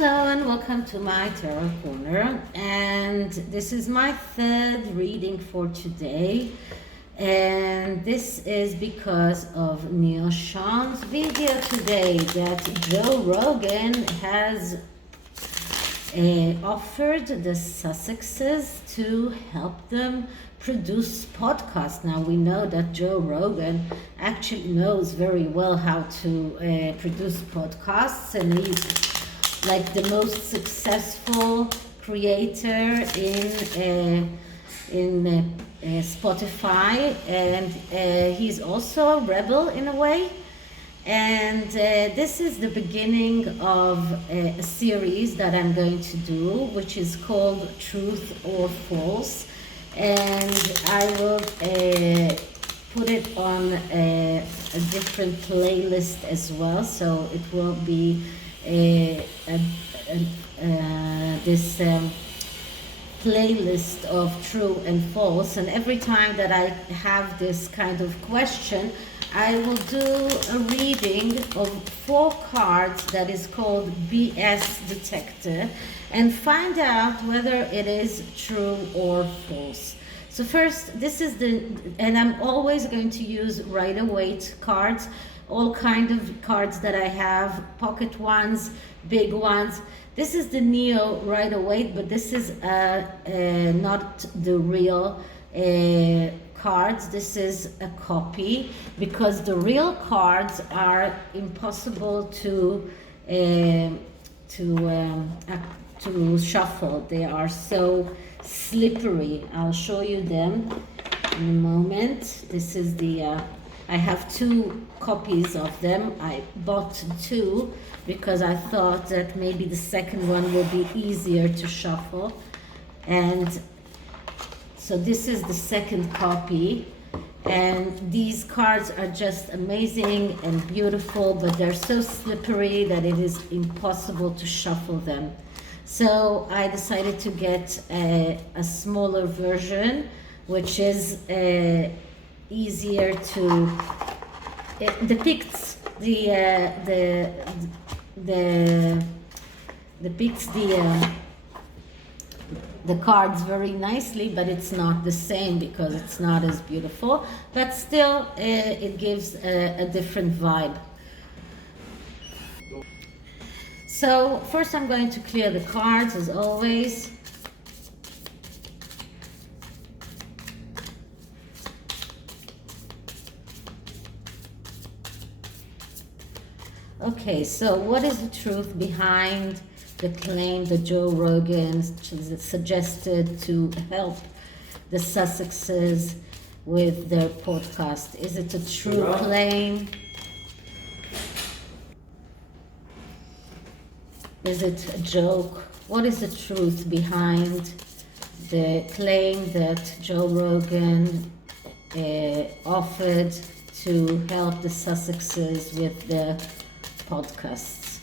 Hello and welcome to my tarot corner, and this is my third reading for today, and this is because of Neil Sean's video today that Joe Rogan has offered the Sussexes to help them produce podcasts. Now we know that Joe Rogan actually knows very well how to produce podcasts, and he's like the most successful creator in Spotify, and he's also a rebel in a way. And this is the beginning of a series that I'm going to do, which is called Truth or False, and I will put it on a different playlist as well, so it will be this playlist of true and false, and every time that I have this kind of question, I will do a reading of 4 cards that is called BS detector and find out whether it is true or false. So first, this is and I'm always going to use waite cards, all kind of cards that I have, pocket ones, big ones. This is the Neo waite, but this is not the real cards. This is a copy, because the real cards are impossible to shuffle. They are so slippery. I'll show you them in a moment. This is the I have 2 copies of them. I bought 2 because I thought that maybe the second one will be easier to shuffle. And so this is the second copy. And these cards are just amazing and beautiful, but they're so slippery that it is impossible to shuffle them. So I decided to get a smaller version, which is easier to depicts depicts the cards very nicely, but it's not the same because it's not as beautiful, but still it gives a different vibe. So first I'm going to clear the cards as always. Okay, so what is the truth behind the claim that Joe Rogan suggested to help the Sussexes with their podcast? Is it a true claim? Is it a joke? What is the truth behind the claim that Joe Rogan offered to help the Sussexes with the podcasts?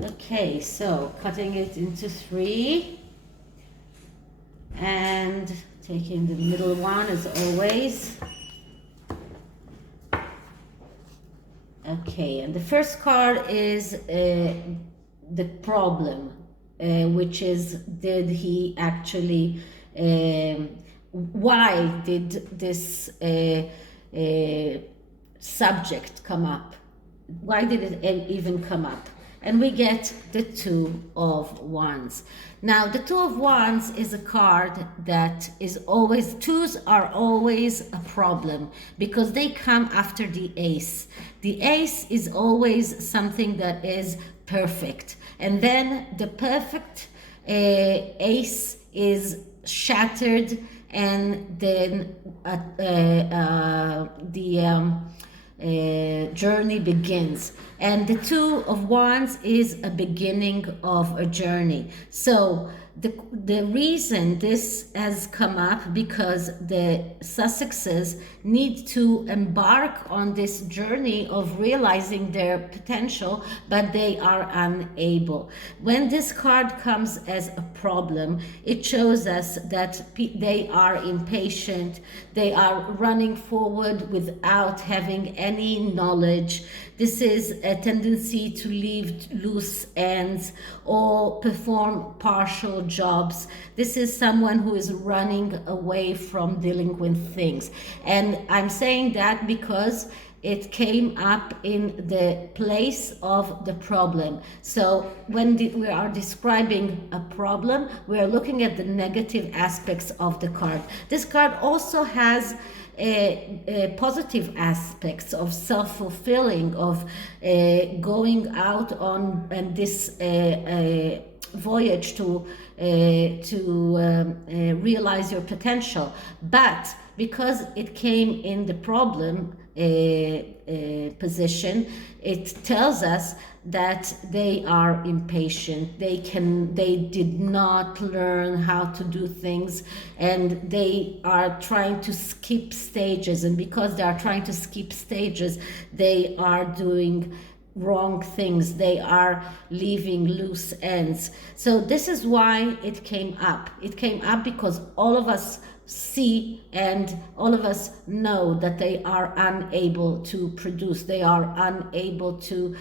Okay, so cutting it into 3 and taking the middle one as always. Okay, and the first card is the problem, which is, did he actually, why did this subject come up? Why did it even come up? And we get the 2 of Wands. Now, the 2 of Wands is a card that is always, 2s are always a problem because they come after the Ace. The Ace is always something that is perfect. And then the perfect Ace is shattered, and then journey begins. And the 2 of Wands is a beginning of a journey. So the reason this has come up because the Sussexes need to embark on this journey of realizing their potential, but they are unable. When this card comes as a problem, it shows us that they are impatient, they are running forward without having any knowledge, This is a tendency to leave loose ends or perform partial jobs. This is someone who is running away from dealing with things. And I'm saying that because it came up in the place of the problem. So when we are describing a problem, we are looking at the negative aspects of the card. This card also has positive aspects of self-fulfilling, of going out on and this voyage to realize your potential. But because it came in the problem position, it tells us that they are impatient. They did not learn how to do things, and they are trying to skip stages. And because they are trying to skip stages, they are doing wrong things. They are leaving loose ends. So this is why it came up. It came up because all of us see and all of us know that they are unable to produce. They are unable to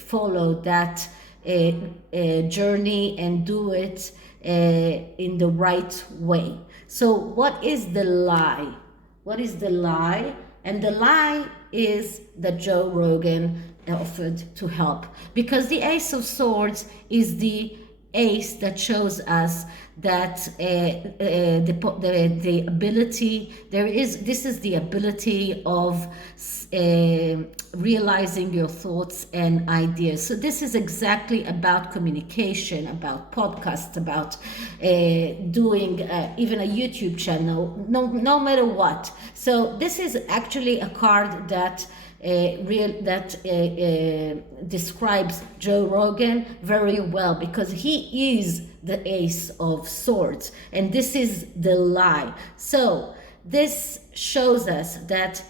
follow that journey and do it in the right way. So what is the lie? What is the lie? And the lie is that Joe Rogan offered to help, because the Ace of Swords is the ace that shows us that the ability this is the ability of realizing your thoughts and ideas. So this is exactly about communication, about podcasts, about doing even a YouTube channel, no matter what. So this is actually a card that describes Joe Rogan very well, because he is the Ace of Swords, and this is the lie. So this shows us that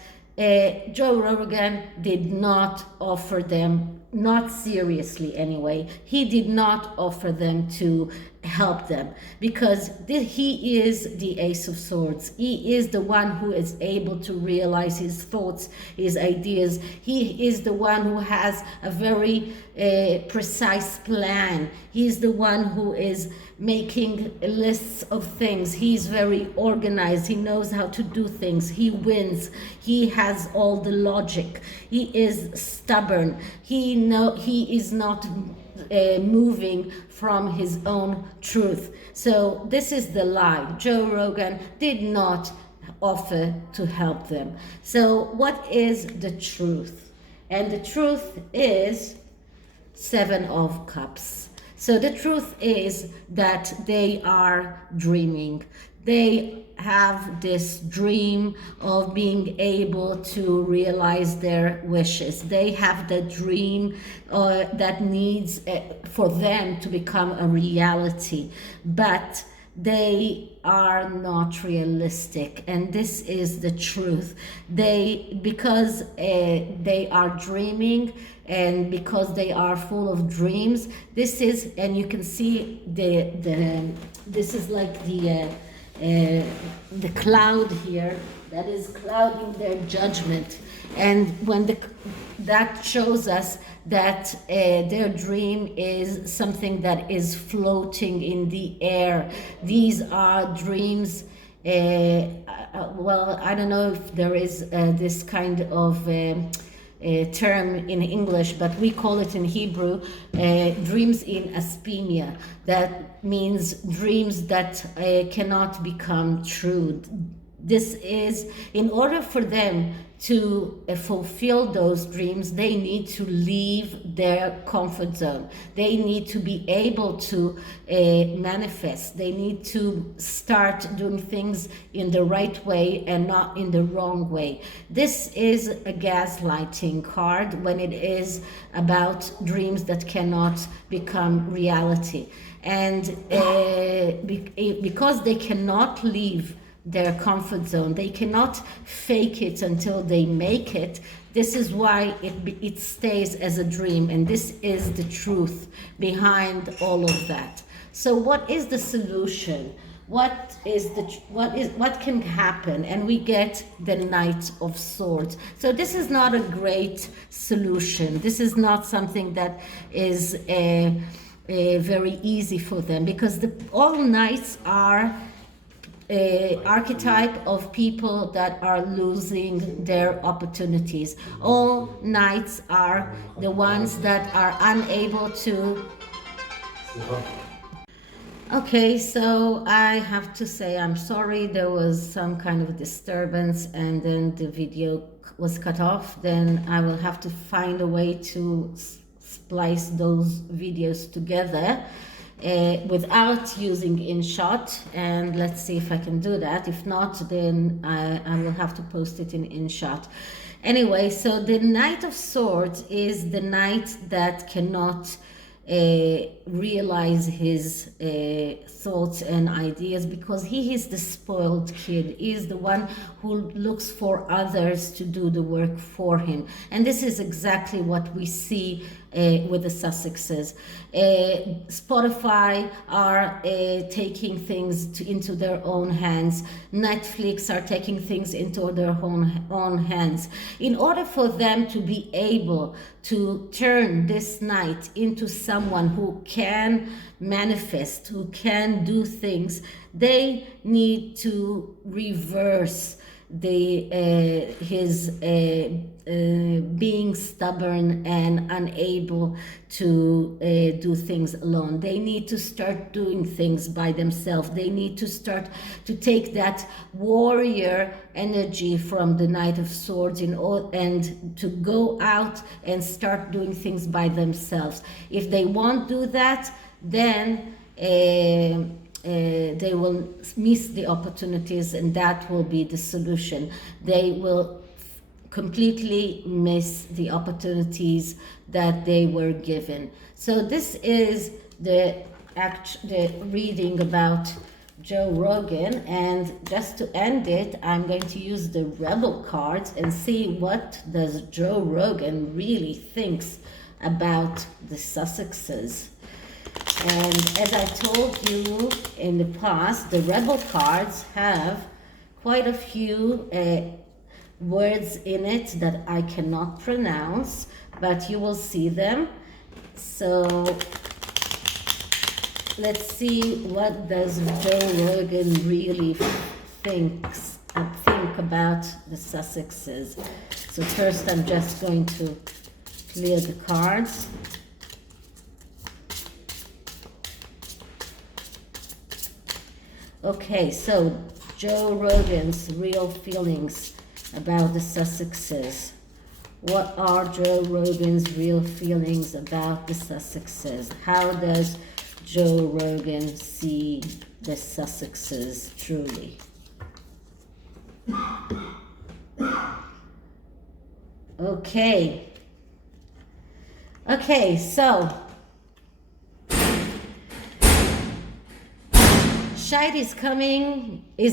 Joe Rogan did not offer them, not seriously anyway, he did not offer them to help them, because he is the Ace of Swords. He is the one who is able to realize his thoughts, his ideas. He is the one who has a very precise plan. He is the one who is making lists of things. He's very organized. He knows how to do things. He wins. He has all the logic. He is stubborn. He is not moving from his own truth. So this is the lie. Joe Rogan did not offer to help them. So what is the truth? And the truth is Seven of Cups. So the truth is that they are dreaming. They have this dream of being able to realize their wishes. They have the dream that needs for them to become a reality, but they are not realistic, and this is the truth. Because they are dreaming, and because they are full of dreams, this is, and you can see this is like the cloud here that is clouding their judgment. And when that shows us that their dream is something that is floating in the air. These are dreams, well, I don't know if there is this kind of term in English, but we call it in Hebrew dreams in asphenia. That means dreams that cannot become true. This is, in order for them to fulfill those dreams, they need to leave their comfort zone. They need to be able to manifest. They need to start doing things in the right way and not in the wrong way. This is a gaslighting card when it is about dreams that cannot become reality. And because they cannot leave their comfort zone, they cannot fake it until they make it. This is why it stays as a dream, and this is the truth behind all of that. So what is the solution? what can happen, and we get the Knight of Swords. So this is not a great solution. This is not something that is very easy for them, because all knights are archetype of people that are losing their opportunities. All knights are the ones that are unable to. Okay, so I have to say I'm sorry, there was some kind of disturbance and then the video was cut off. Then I will have to find a way to splice those videos together without using InShot, and let's see if I can do that. If not, then I will have to post it in InShot. Anyway, so the Knight of Swords is the knight that cannot realize his thoughts and ideas, because he is the spoiled kid. He is the one who looks for others to do the work for him, and this is exactly what we see with the Sussexes. Spotify are taking things into their own hands. Netflix are taking things into their own hands. In order for them to be able to turn this knight into someone who can manifest, who can do things, they need to reverse his being stubborn and unable to do things alone. They need to start doing things by themselves. They need to start to take that warrior energy from the Knight of Swords and to go out and start doing things by themselves. If they won't do that, then they will miss the opportunities, and that will be the solution. They will completely miss the opportunities that they were given. So this is the reading about Joe Rogan, and just to end it, I'm going to use the Rebel cards and see what does Joe Rogan really thinks about the Sussexes. And as I told you in the past, the Rebel cards have quite a few words in it that I cannot pronounce, but you will see them. So let's see what does Joe Rogan really think about the Sussexes. So first I'm just going to clear the cards. Okay, so Joe Rogan's real feelings about the Sussexes. What are Joe Rogan's real feelings about the Sussexes? How does Joe Rogan see the Sussexes truly? Okay. Okay, so shite is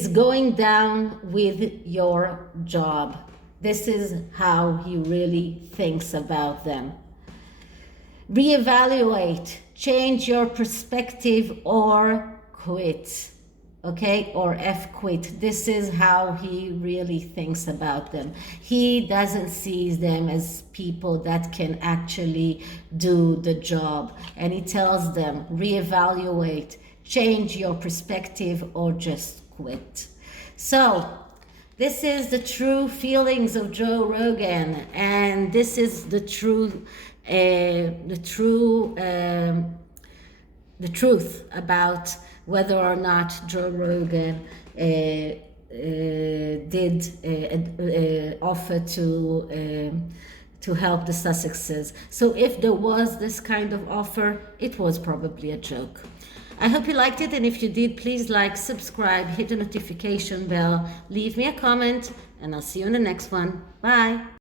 going down with your job. This is how he really thinks about them. Reevaluate, change your perspective, or quit. Okay, or quit. This is how he really thinks about them. He doesn't see them as people that can actually do the job. And he tells them, reevaluate, change your perspective, or just quit. So this is the true feelings of Joe Rogan, and this is the truth about whether or not Joe Rogan did offer to help the Sussexes. So if there was this kind of offer, it was probably a joke. I hope you liked it, and if you did, please like, subscribe, hit the notification bell, leave me a comment, and I'll see you in the next one. Bye.